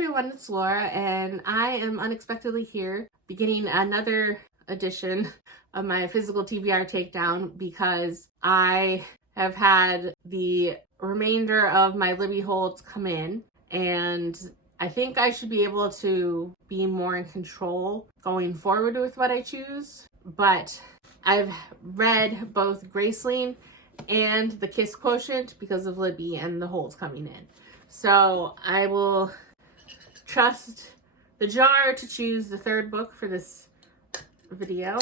everyone, it's Laura, and I am unexpectedly here beginning another edition of my physical TBR takedown because I have had the remainder of my Libby holds come in, and I think I should be able to be more in control going forward with what I choose. But I've read both Graceling and the Kiss Quotient because of Libby and the holds coming in. So I will trust the jar to choose the third book for this video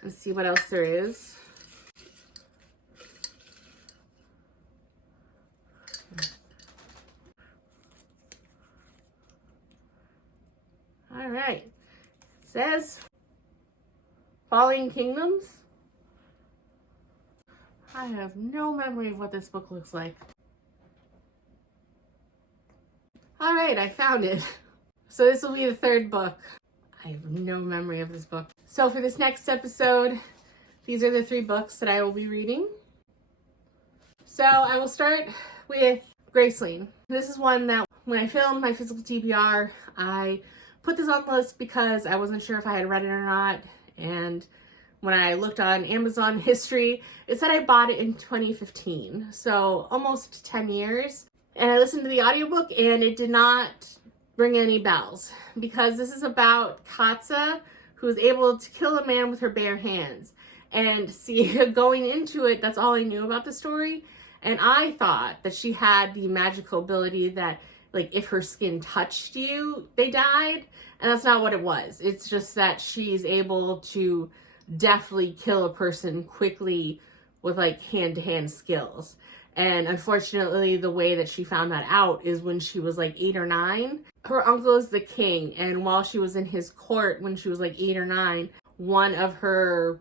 and see what else there is. All right, it says Falling Kingdoms. I have no memory of what this book looks like. All right, I found it. So this will be the third book. I have no memory of this book. So for this next episode, these are the three books that I will be reading. So I will start with Graceling. This is one that when I filmed my physical TBR, I put this on the list because I wasn't sure if I had read it or not. And when I looked on Amazon history, it said I bought it in 2015. So almost 10 years. And I listened to the audiobook and it did not ring any bells because this is about Katza, who is able to kill a man with her bare hands. And see, going into it, that's all I knew about the story. And I thought that she had the magical ability that, like, if her skin touched you, they died. And that's not what it was. It's just that she's able to definitely kill a person quickly with, like, hand-to-hand skills. And unfortunately, the way that she found that out is when she was like 8 or 9. Her uncle is the king, and while she was in his court when she was like 8 or 9, one of her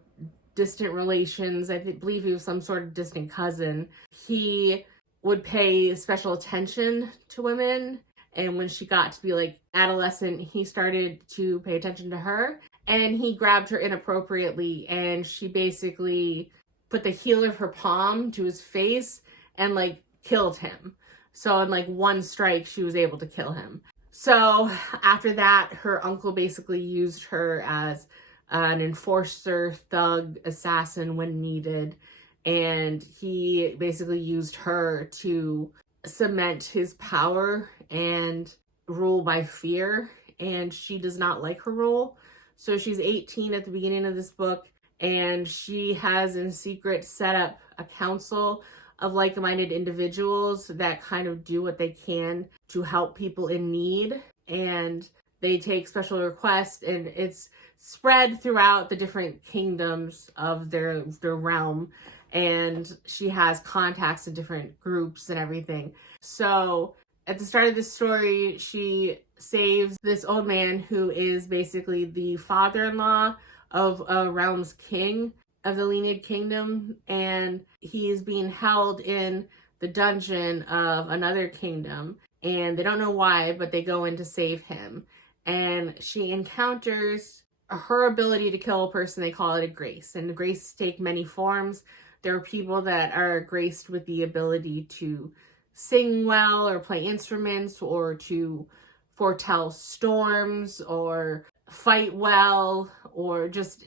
distant relations, I believe he was some sort of distant cousin, he would pay special attention to women. And when she got to be like adolescent, he started to pay attention to her, and he grabbed her inappropriately, and she basically put the heel of her palm to his face and like killed him. So in like one strike, she was able to kill him. So after that, her uncle basically used her as an enforcer, thug, assassin when needed. And he basically used her to cement his power and rule by fear. And she does not like her role. So she's 18 at the beginning of this book, and she has in secret set up a council of like-minded individuals that kind of do what they can to help people in need. And they take special requests, and it's spread throughout the different kingdoms of their realm. And she has contacts in different groups and everything. So at the start of this story, she saves this old man who is basically the father-in-law of a realm's king of the Lineage Kingdom, and he is being held in the dungeon of another kingdom, and they don't know why, but they go in to save him. And she encounters her ability to kill a person. They call it a grace, and the grace take many forms. There are people that are graced with the ability to sing well or play instruments or to foretell storms or fight well, or just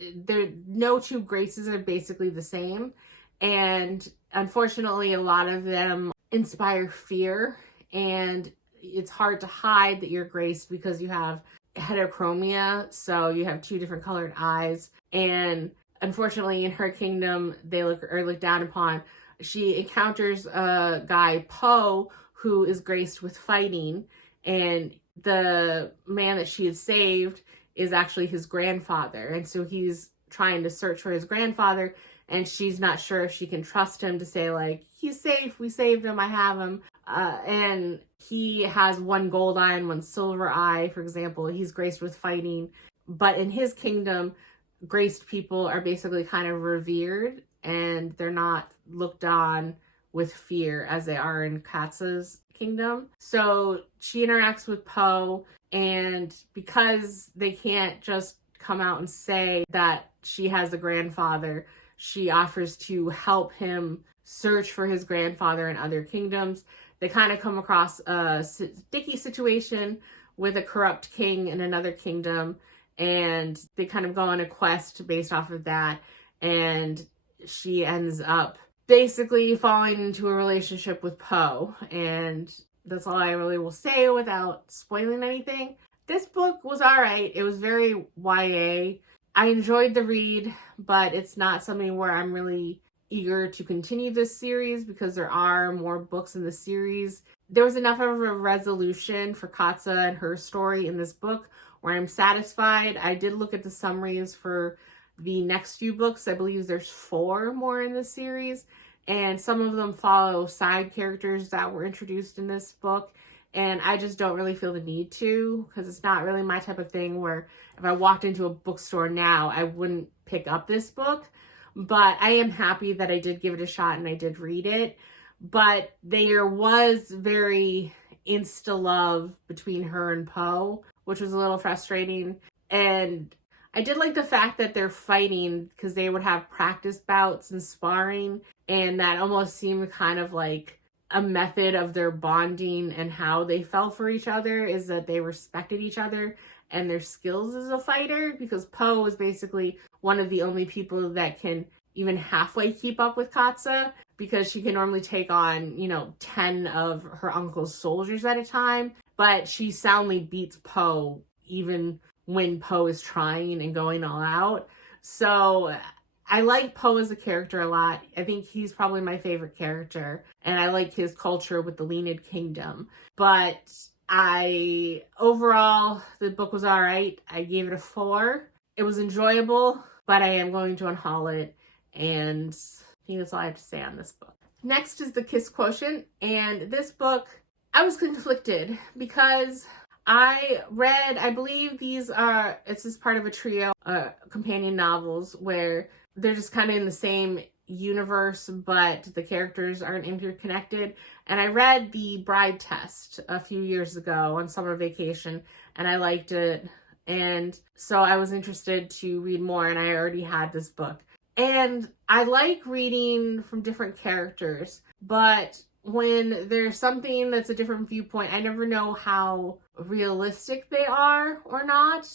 no two graces are basically the same. And unfortunately, a lot of them inspire fear, and it's hard to hide that you're graced because you have heterochromia, so you have two different colored eyes. And unfortunately, in her kingdom, they are looked down upon. She encounters a guy, Poe, who is graced with fighting, and the man that she had saved is actually his grandfather. And so he's trying to search for his grandfather, and she's not sure if she can trust him to say, like, he's safe, we saved him, I have him. And he has one gold eye and one silver eye, for example. He's graced with fighting. But in his kingdom, graced people are basically kind of revered, and they're not looked on with fear as they are in Katza's kingdom. So she interacts with Poe, and because they can't just come out and say that she has a grandfather, she offers to help him search for his grandfather in other kingdoms. they kind of come across a sticky situation with a corrupt king in another kingdom, and they kind of go on a quest based off of that, and she ends up basically falling into a relationship with Poe, and that's all I really will say without spoiling anything. This book was alright. It was very YA. I enjoyed the read, but it's not something where I'm really eager to continue this series because there are more books in the series. There was enough of a resolution for Katsa and her story in this book where I'm satisfied. I did look at the summaries for the next few books. I believe there's 4 more in the series, and some of them follow side characters that were introduced in this book, and I just don't really feel the need to, because it's not really my type of thing where if I walked into a bookstore now, I wouldn't pick up this book. But I am happy that I did give it a shot and I did read it. But there was very insta-love between her and Poe, which was a little frustrating. And I did like the fact that they're fighting because they would have practice bouts and sparring, and that almost seemed kind of like a method of their bonding and how they fell for each other, is that they respected each other and their skills as a fighter, because Poe is basically one of the only people that can even halfway keep up with Katsa, because she can normally take on, 10 of her uncle's soldiers at a time, but she soundly beats Poe even when Poe is trying and going all out. So I like Poe as a character a lot. I think he's probably my favorite character, and I like his culture with the Leonid Kingdom. But overall, the book was all right. I gave it a 4. It was enjoyable, but I am going to unhaul it, and I think that's all I have to say on this book. Next is The Kiss Quotient, and this book, I was conflicted because I believe this is part of a trio, companion novels where they're just kind of in the same universe, but the characters aren't interconnected. And I read The Bride Test a few years ago on summer vacation, and I liked it. And so I was interested to read more, and I already had this book. And I like reading from different characters, but when there's something that's a different viewpoint, I never know how realistic they are or not,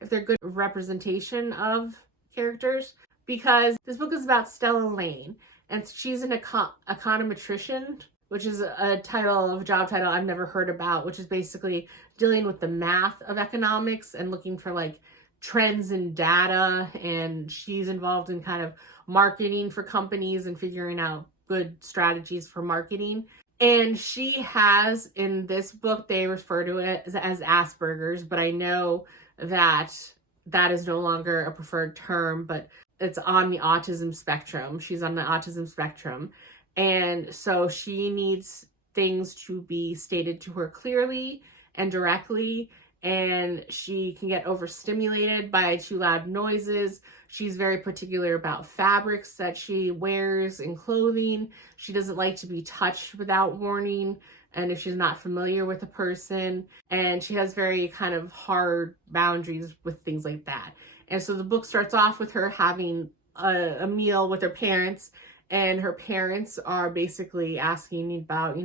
if they're good representation of characters. Because this book is about Stella Lane, and she's an econometrician, which is a job title I've never heard about, which is basically dealing with the math of economics and looking for like trends and data. And she's involved in kind of marketing for companies and figuring out good strategies for marketing. And she has, in this book, they refer to it as Asperger's, but I know that is no longer a preferred term, but it's on the autism spectrum. She's on the autism spectrum. And so she needs things to be stated to her clearly and directly, and she can get overstimulated by too loud noises. She's very particular about fabrics that she wears and clothing. She doesn't like to be touched without warning, and if she's not familiar with a person, and she has very kind of hard boundaries with things like that. And so the book starts off with her having a meal with her parents, and her parents are basically asking about,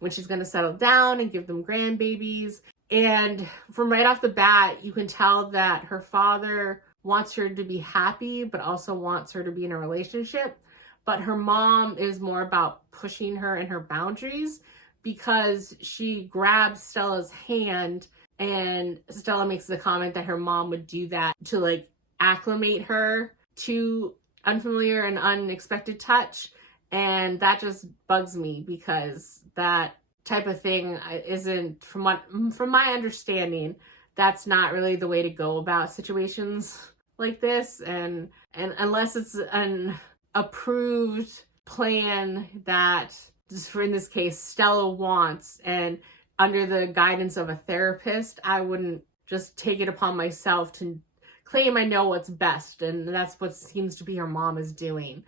when she's going to settle down and give them grandbabies. And from right off the bat, you can tell that her father wants her to be happy, but also wants her to be in a relationship. But her mom is more about pushing her and her boundaries, because she grabs Stella's hand, and Stella makes the comment that her mom would do that to like acclimate her to unfamiliar and unexpected touch. And that just bugs me, because that type of thing isn't, from my understanding, that's not really the way to go about situations like this. And unless it's an approved plan that, just for in this case, Stella wants, and under the guidance of a therapist, I wouldn't just take it upon myself to claim I know what's best. And that's what seems to be her mom is doing.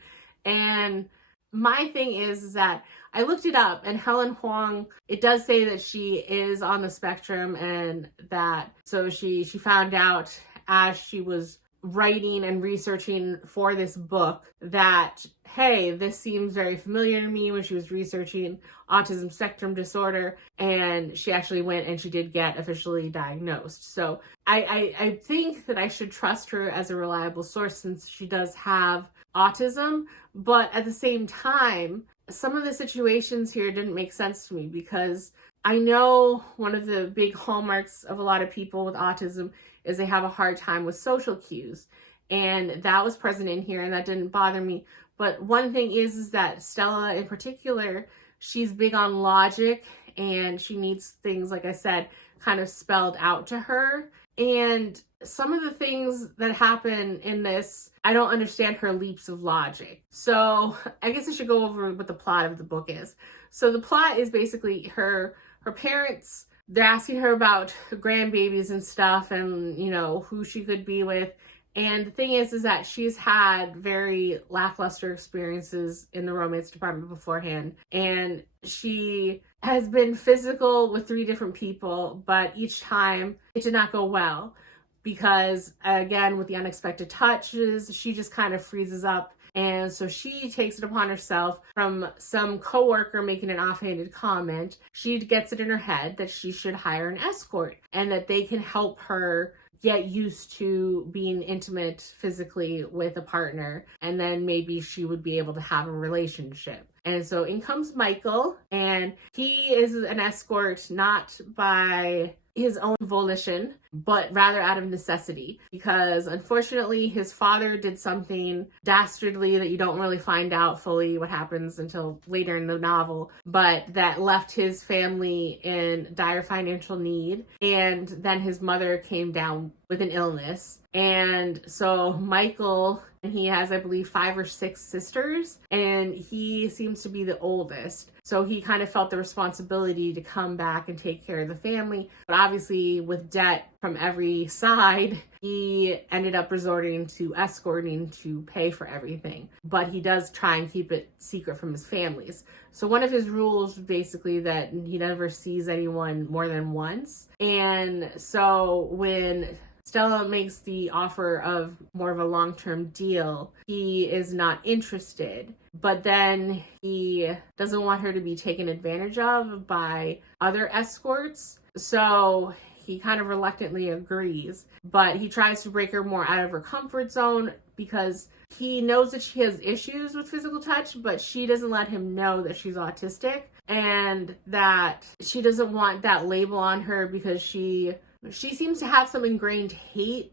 And my thing is that I looked it up, and Helen Huang, it does say that she is on the spectrum, and that so she found out as she was writing and researching for this book that, hey, this seems very familiar to me when she was researching autism spectrum disorder, and she actually went and she did get officially diagnosed. So I think that I should trust her as a reliable source since she does have autism, but at the same time, some of the situations here didn't make sense to me because I know one of the big hallmarks of a lot of people with autism is they have a hard time with social cues. And that was present in here and that didn't bother me. But one thing is that Stella in particular, she's big on logic and she needs things, like I said, kind of spelled out to her. And some of the things that happen in this, I don't understand her leaps of logic. So I guess I should go over what the plot of the book is. So the plot is basically her parents, they're asking her about grandbabies and stuff and, you know, who she could be with. And the thing is that she's had very lackluster experiences in the romance department beforehand. And she has been physical with 3 different people, but each time it did not go well because, again, with the unexpected touches, she just kind of freezes up. And so she takes it upon herself from some coworker making an offhanded comment. She gets it in her head that she should hire an escort and that they can help her get used to being intimate physically with a partner, and then maybe she would be able to have a relationship. And so in comes Michael, and he is an escort not by his own volition, but rather out of necessity, because unfortunately his father did something dastardly that you don't really find out fully what happens until later in the novel, but that left his family in dire financial need. And then his mother came down with an illness. And so Michael, and he has, I believe, 5 or 6 sisters, and he seems to be the oldest. So he kind of felt the responsibility to come back and take care of the family. But obviously with debt from every side, he ended up resorting to escorting to pay for everything. But he does try and keep it secret from his families. So one of his rules basically that he never sees anyone more than once. And so when Stella makes the offer of more of a long-term deal, he is not interested. But then he doesn't want her to be taken advantage of by other escorts. So he kind of reluctantly agrees. But he tries to break her more out of her comfort zone because he knows that she has issues with physical touch, but she doesn't let him know that she's autistic and that she doesn't want that label on her because she seems to have some ingrained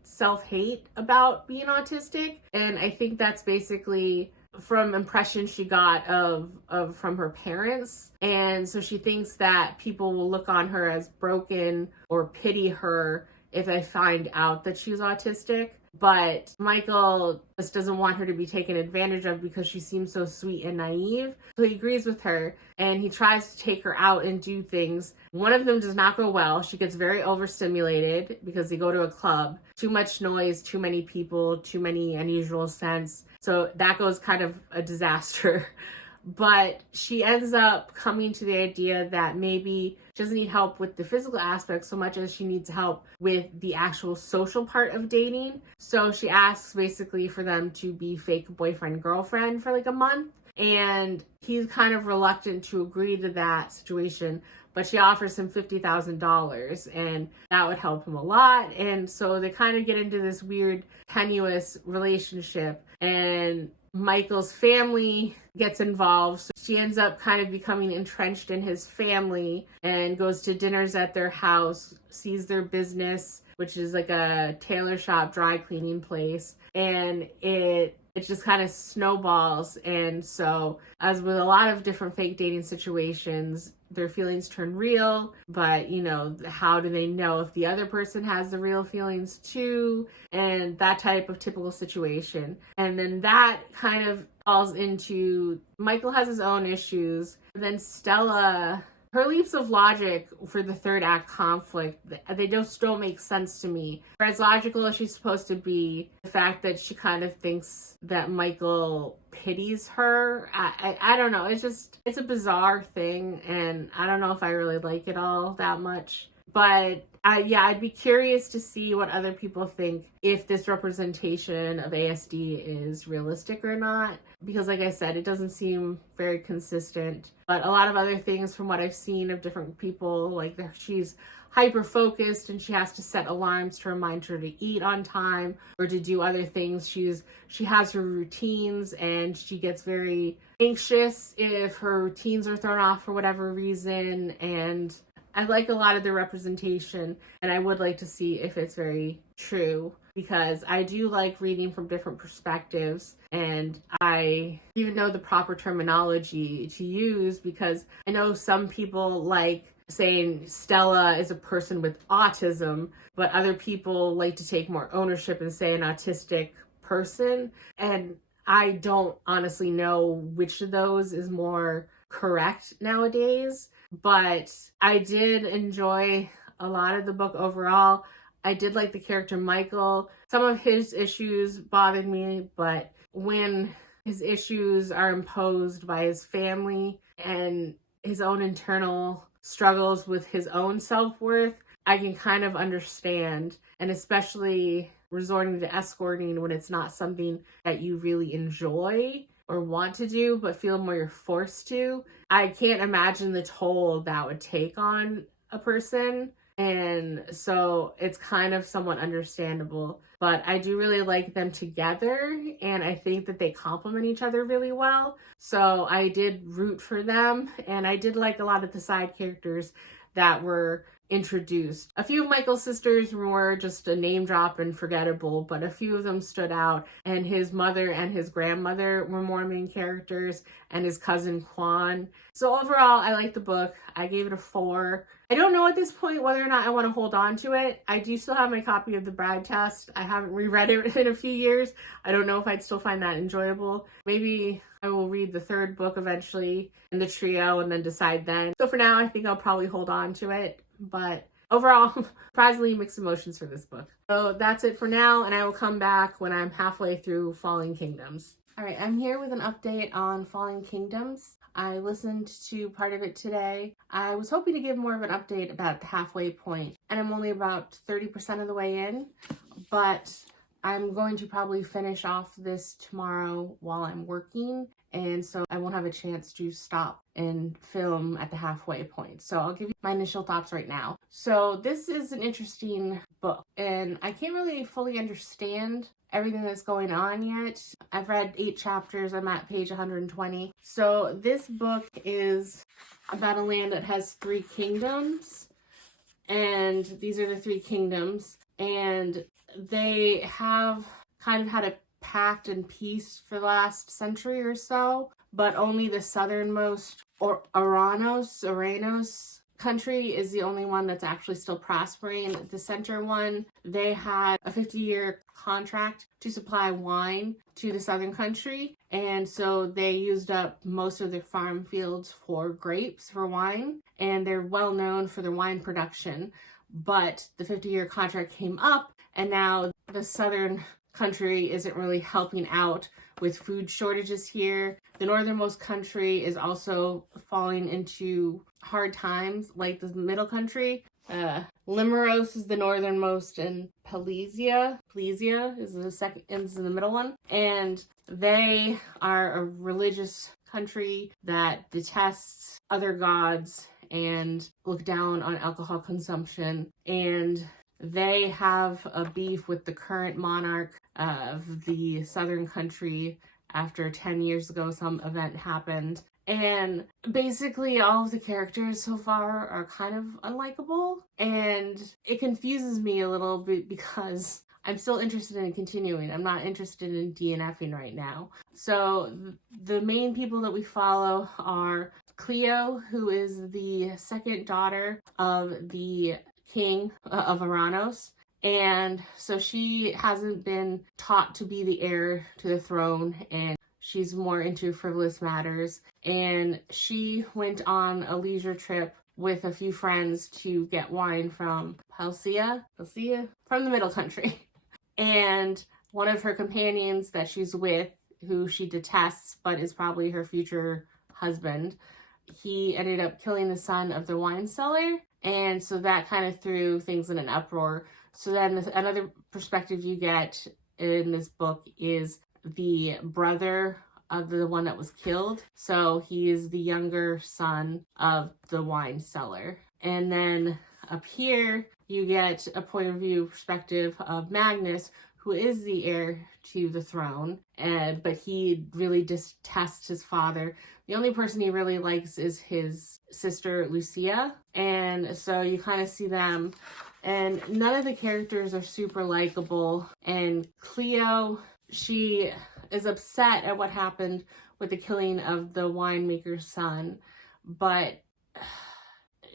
self-hate about being autistic. And I think that's basically from impressions she got from her parents. And so she thinks that people will look on her as broken or pity her if they find out that she's autistic. But Michael just doesn't want her to be taken advantage of because she seems so sweet and naive. So he agrees with her and he tries to take her out and do things. One of them does not go well. She gets very overstimulated because they go to a club. Too much noise, too many people, too many unusual scents. So that goes kind of a disaster. But she ends up coming to the idea that maybe she doesn't need help with the physical aspect so much as she needs help with the actual social part of dating. So she asks basically for them to be fake boyfriend-girlfriend for like a month. And he's kind of reluctant to agree to that situation. But she offers him $50,000 and that would help him a lot. And so they kind of get into this weird, tenuous relationship. And Michael's family gets involved. So she ends up kind of becoming entrenched in his family and goes to dinners at their house, sees their business, which is like a tailor shop, dry cleaning place. And it just kind of snowballs. And so, as with a lot of different fake dating situations, their feelings turn real, but you know, how do they know if the other person has the real feelings too? And that type of typical situation. And then that kind of falls into Michael has his own issues. Then Stella, her leaps of logic for the third act conflict, they just don't make sense to me. For as logical as she's supposed to be, the fact that she kind of thinks that Michael pities her, I don't know. It's a bizarre thing, and I don't know if I really like it all that much. But yeah, I'd be curious to see what other people think if this representation of ASD is realistic or not. Because like I said, it doesn't seem very consistent. But a lot of other things from what I've seen of different people, like she's hyper focused and she has to set alarms to remind her to eat on time or to do other things. She has her routines and she gets very anxious if her routines are thrown off for whatever reason. And I like a lot of the representation, and I would like to see if it's very true, because I do like reading from different perspectives, and I even know the proper terminology to use, because I know some people like saying Stella is a person with autism, but other people like to take more ownership and say an autistic person, and I don't honestly know which of those is more correct nowadays. But I did enjoy a lot of the book overall. I did like the character Michael. Some of his issues bothered me, but when his issues are imposed by his family and his own internal struggles with his own self-worth, I can kind of understand, and especially resorting to escorting when it's not something that you really enjoy or want to do, but feel more you're forced to. I can't imagine the toll that would take on a person. And so it's kind of somewhat understandable. But I do really like them together, and I think that they complement each other really well. So I did root for them, and I did like a lot of the side characters that were introduced. A few of Michael's sisters were just a name drop and forgettable, but a few of them stood out, and his mother and his grandmother were more main characters, and his cousin Quan. So overall, I like the book. I gave it a 4. I don't know at this point whether or not I want to hold on to it. I do still have my copy of The Bride Test. I haven't reread it in a few years. I don't know if I'd still find that enjoyable. Maybe I will read the 3rd book eventually in the trio and then decide then. So for now, I think I'll probably hold on to it. But overall, surprisingly mixed emotions for this book. So that's it for now, and I will come back when I'm halfway through Falling Kingdoms. All right, I'm here with an update on Falling Kingdoms. I listened to part of it today. I was hoping to give more of an update about the halfway point, and I'm only about 30% of the way in, but I'm going to probably finish off this tomorrow while I'm working, and so I won't have a chance to stop and film at the halfway point. So I'll give you my initial thoughts right now. So this is an interesting book, and I can't really fully understand everything that's going on yet. I've read 8 chapters. I'm at page 120. So this book is about a land that has 3 kingdoms, and these are the 3 kingdoms, and they have kind of had a pact and peace for the last century or so, but only the southernmost Oranos country is the only one that's actually still prospering. The center one, they had a 50-year contract to supply wine to the southern country, and so they used up most of their farm fields for grapes for wine, and they're well known for their wine production. But the 50-year contract came up, and now the southern country isn't really helping out with food shortages here. The northernmost country is also falling into hard times, like the middle country. Limeros is the northernmost, and Palesia is the second, is the middle one. And they are a religious country that detests other gods and look down on alcohol consumption. And they have a beef with the current monarch of the southern country after 10 years ago some event happened. And basically all of the characters so far are kind of unlikable, and it confuses me a little bit because I'm still interested in continuing. I'm not interested in DNFing right now. So the main people that we follow are Cleo, who is the second daughter of the king of Oranos, and so she hasn't been taught to be the heir to the throne, and she's more into frivolous matters. And she went on a leisure trip with a few friends to get wine from Palesia, from the middle country. And one of her companions that she's with, who she detests but is probably her future husband, he ended up killing the son of the wine seller, And so that kind of threw things in an uproar. So then another perspective you get in this book is the brother of the one that was killed. So he is the younger son of the wine cellar. And then up here, you get a point of view perspective of Magnus, who is the heir to the throne, but he really detests his father. The only person he really likes is his sister Lucia, and so you kind of see them, and none of the characters are super likable. And Cleo, she is upset at what happened with the killing of the winemaker's son, but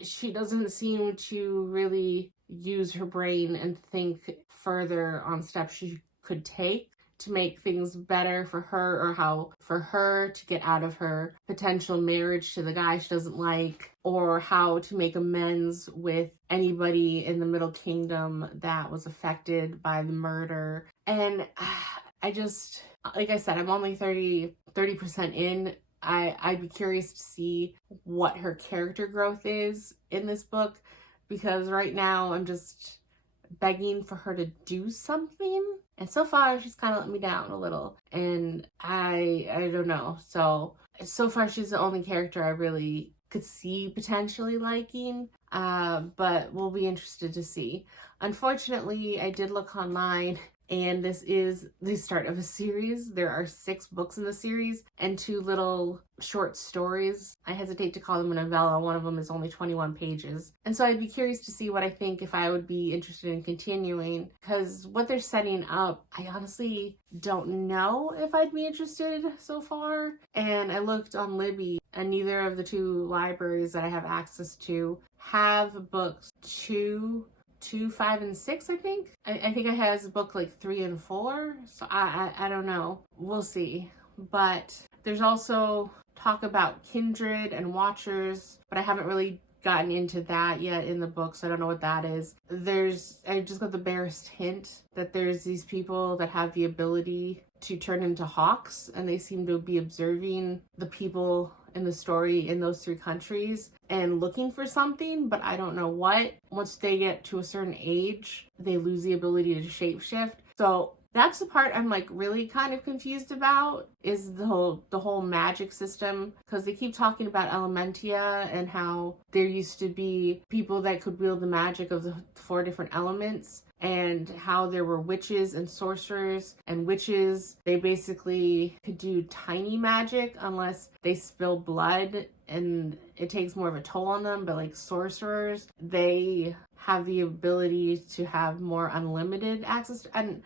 she doesn't seem to really use her brain and think further on steps she could take to make things better for her, or how for her to get out of her potential marriage to the guy she doesn't like, or how to make amends with anybody in the Middle Kingdom that was affected by the murder. And I just, like I said, I'm only 30% in. I'd be curious to see what her character growth is in this book, because right now I'm just begging for her to do something. And so far, she's kind of let me down a little. And I don't know. So far, she's the only character I really could see potentially liking. But we'll be interested to see. Unfortunately, I did look online, and this is the start of a series. There are 6 books in the series and 2 little short stories. I hesitate to call them a novella. One of them is only 21 pages. And so I'd be curious to see what I think, if I would be interested in continuing, because what they're setting up, I honestly don't know if I'd be interested so far. And I looked on Libby, and neither of the 2 libraries that I have access to have books 2, 5, and 6, I think. I think it has a book like 3 and 4. So I don't know. We'll see. But there's also talk about kindred and watchers, but I haven't really gotten into that yet in the book, so I don't know what that is. I just got the barest hint that there's these people that have the ability to turn into hawks, and they seem to be observing the people in the story in those 3 countries and looking for something, but I don't know what. Once they get to a certain age, they lose the ability to shapeshift. So that's the part I'm like really kind of confused about, is the whole magic system, because they keep talking about Elementia and how there used to be people that could wield the magic of the 4 different elements, and how there were witches and sorcerers, and witches, they basically could do tiny magic unless they spill blood and it takes more of a toll on them. But like sorcerers, they have the ability to have more unlimited access to, and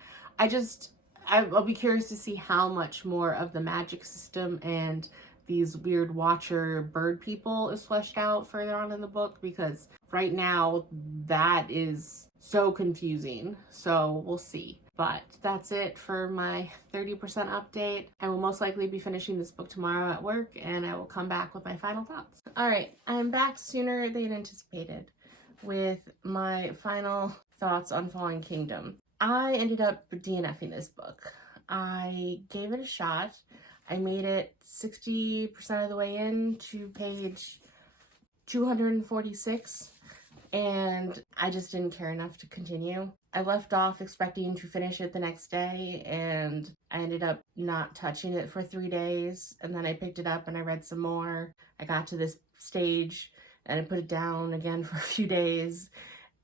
I'll be curious to see how much more of the magic system and these weird watcher bird people is fleshed out further on in the book, because right now that is so confusing. So we'll see. But that's it for my 30% update. I will most likely be finishing this book tomorrow at work, and I will come back with my final thoughts. All right, I'm back sooner than anticipated with my final thoughts on Fallen Kingdom. I ended up DNFing this book. I gave it a shot. I made it 60% of the way in to page 246, and I just didn't care enough to continue. I left off expecting to finish it the next day, and I ended up not touching it for 3 days, and then I picked it up and I read some more. I got to this stage and I put it down again for a few days.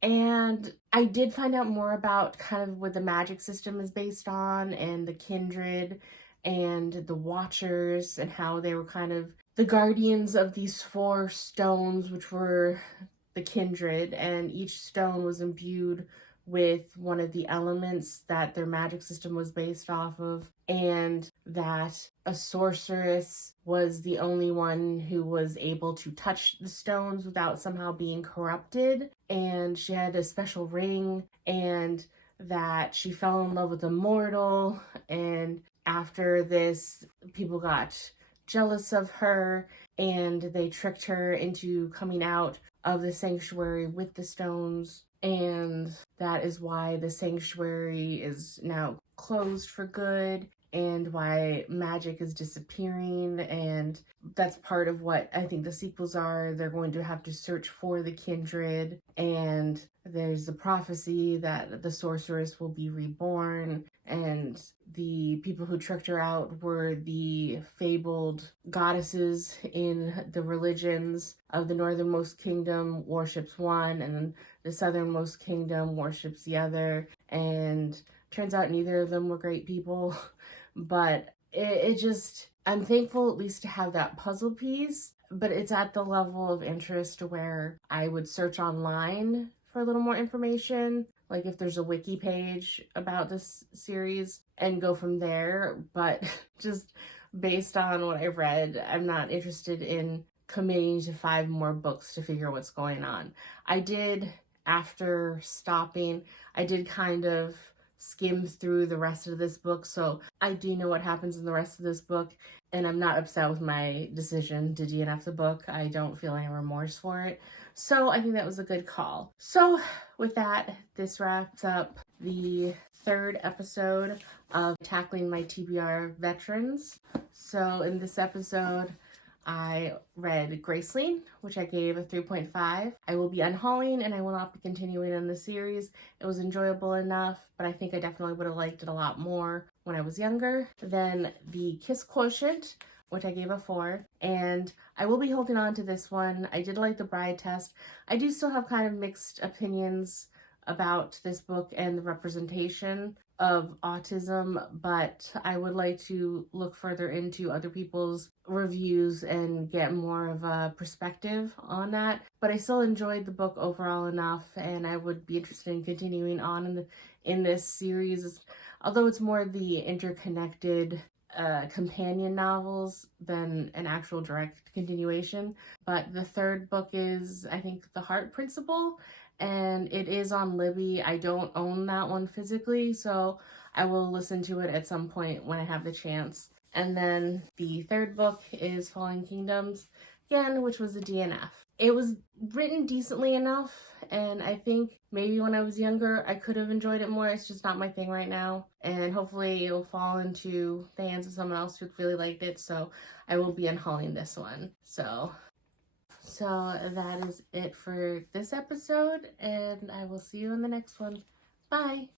And I did find out more about kind of what the magic system is based on, and the kindred and the watchers, and how they were kind of the guardians of these 4 stones, which were the kindred, and each stone was imbued with one of the elements that their magic system was based off of, and that a sorceress was the only one who was able to touch the stones without somehow being corrupted, and she had a special ring, and that she fell in love with a mortal, and after this, people got jealous of her, and they tricked her into coming out of the sanctuary with the stones, and that is why the sanctuary is now closed for good. and why magic is disappearing, and that's part of what I think the sequels are. They're going to have to search for the kindred, and there's the prophecy that the sorceress will be reborn, and the people who tricked her out were the fabled goddesses in the religions of the northernmost kingdom worships one, and then the southernmost kingdom worships the other, and turns out neither of them were great people. But it just, I'm thankful at least to have that puzzle piece, but it's at the level of interest where I would search online for a little more information, like if there's a wiki page about this series, and go from there. But just based on what I've read, I'm not interested in committing to 5 more books to figure what's going on. I did, after stopping, I did kind of skim through the rest of this book, so I do know what happens in the rest of this book, and I'm not upset with my decision to DNF the book. I don't feel any remorse for it, so I think that was a good call. So with that, this wraps up the 3rd episode of Tackling My TBR Veterans. So in this episode, I read Graceling, which I gave a 3.5. I will be unhauling and I will not be continuing in the series. It was enjoyable enough, but I think I definitely would have liked it a lot more when I was younger. Then the Kiss Quotient, which I gave a 4, and I will be holding on to this one. I did like the Bride Test. I do still have kind of mixed opinions about this book and the representation of autism, but I would like to look further into other people's reviews and get more of a perspective on that. But I still enjoyed the book overall enough, and I would be interested in continuing on in this series, although it's more the interconnected companion novels than an actual direct continuation. But the 3rd book is, I think, The Heart Principle, and it is on Libby. I don't own that one physically, so I will listen to it at some point when I have the chance. And then the 3rd book is Fallen Kingdoms, again, which was a DNF. It was written decently enough, and I think maybe when I was younger I could have enjoyed it more. It's just not my thing right now, and hopefully it'll fall into the hands of someone else who really liked it, so I will be unhauling this one. So that is it for this episode, and I will see you in the next one. Bye!